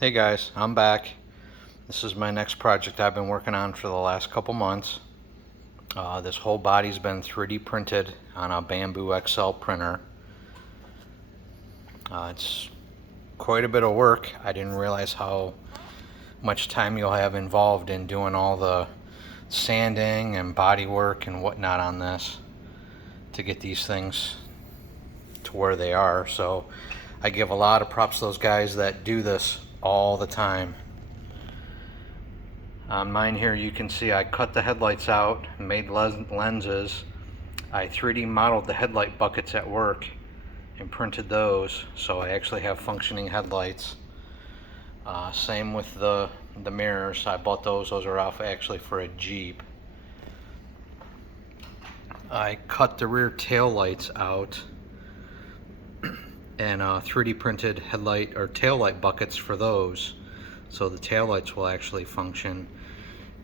Hey guys, I'm back. This is my next project I've been working on for the last couple months. This whole body's been 3D printed on a Bamboo XL printer. It's quite a bit of work. I didn't realize how much time you'll have involved in doing all the sanding and body work and whatnot on this to get these things to where they are. So I give a lot of props to those guys that do this all the time. On mine here you can see I cut the headlights out, made lenses. I 3D modeled the headlight buckets at work and printed those, so I actually have functioning headlights. Same with the mirrors. I bought those are off actually for a Jeep. I cut the rear tail lights out and 3D printed headlight or tail light buckets for those, so the tail lights will actually function.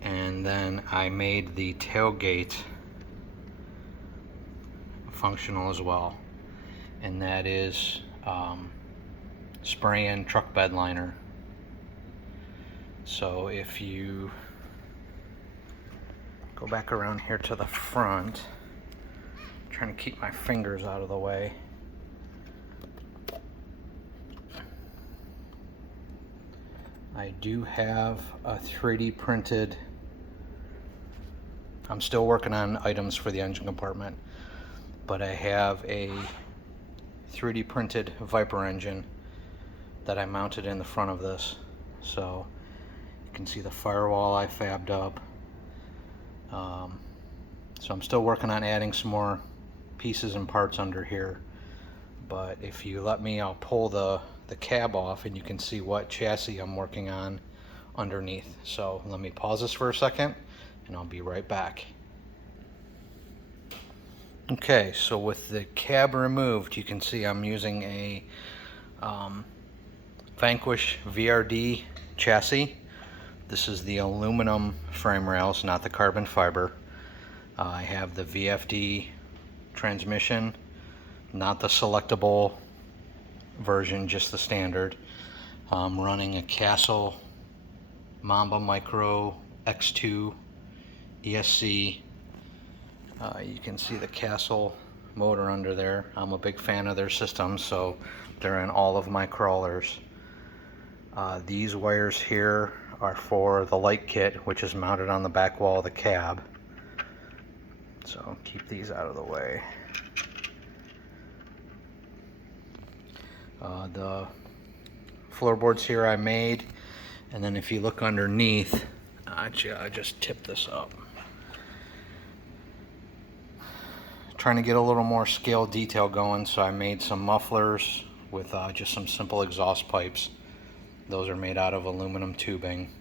And then I made the tailgate functional as well, and that is spray-in truck bed liner. So if you go back around here to the front, I'm trying to keep my fingers out of the way. I do have a 3D printed, I'm still working on items for the engine compartment, but I have a 3D printed Viper engine that I mounted in the front of this. So you can see the firewall I fabbed up. So I'm still working on adding some more pieces and parts under here, but if you let me, I'll pull the cab off and you can see what chassis I'm working on underneath. So let me pause this for a second and I'll be right back. Okay, so with the cab removed, you can see I'm using a Vanquish VRD chassis. This is the aluminum frame rails, not the carbon fiber. I have the VFD transmission, not the selectable version, just the standard. I'm running a Castle Mamba Micro X2 ESC. You can see the Castle motor under there. I'm a big fan of their systems, so they're in all of my crawlers. These wires here are for the light kit, which is mounted on the back wall of the cab. So keep these out of the way. The floorboards here I made, and then if you look underneath, I just tipped this up. Trying to get a little more scale detail going, so I made some mufflers with just some simple exhaust pipes. Those are made out of aluminum tubing.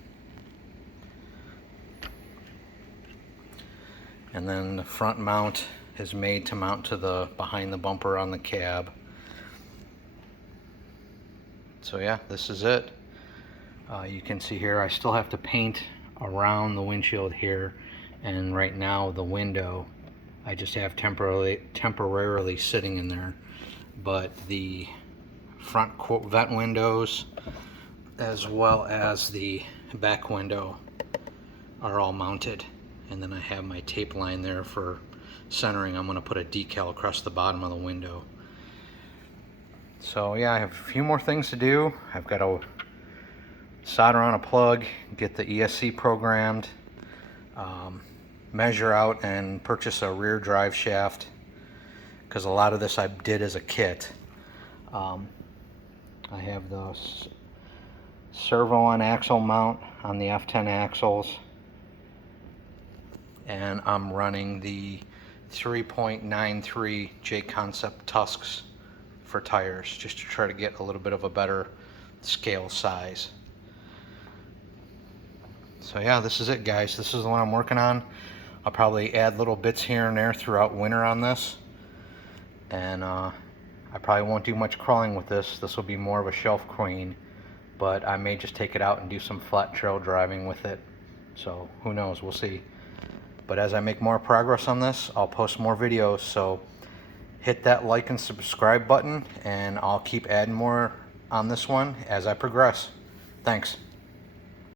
And then the front mount is made to mount to the behind the bumper on the cab. So yeah, this is it. You can see here I still have to paint around the windshield here, and right now the window I just have temporarily sitting in there, but the front vent windows as well as the back window are all mounted, and then I have my tape line there for centering. I'm going to put a decal across the bottom of the window. So yeah, I have a few more things to do. I've got to solder on a plug, get the ESC programmed, measure out and purchase a rear drive shaft, because a lot of this I did as a kit. I have the servo on axle mount on the F10 axles, and I'm running the 3.93 J Concept Tusks for tires, just to try to get a little bit of a better scale size. So yeah, this is it guys. This is the one I'm working on. I'll probably add little bits here and there throughout winter on this, and I probably won't do much crawling with this. This will be more of a shelf queen, but I may just take it out and do some flat trail driving with it. So who knows, we'll see. But as I make more progress on this, I'll post more videos, so hit that like and subscribe button, and I'll keep adding more on this one as I progress. Thanks.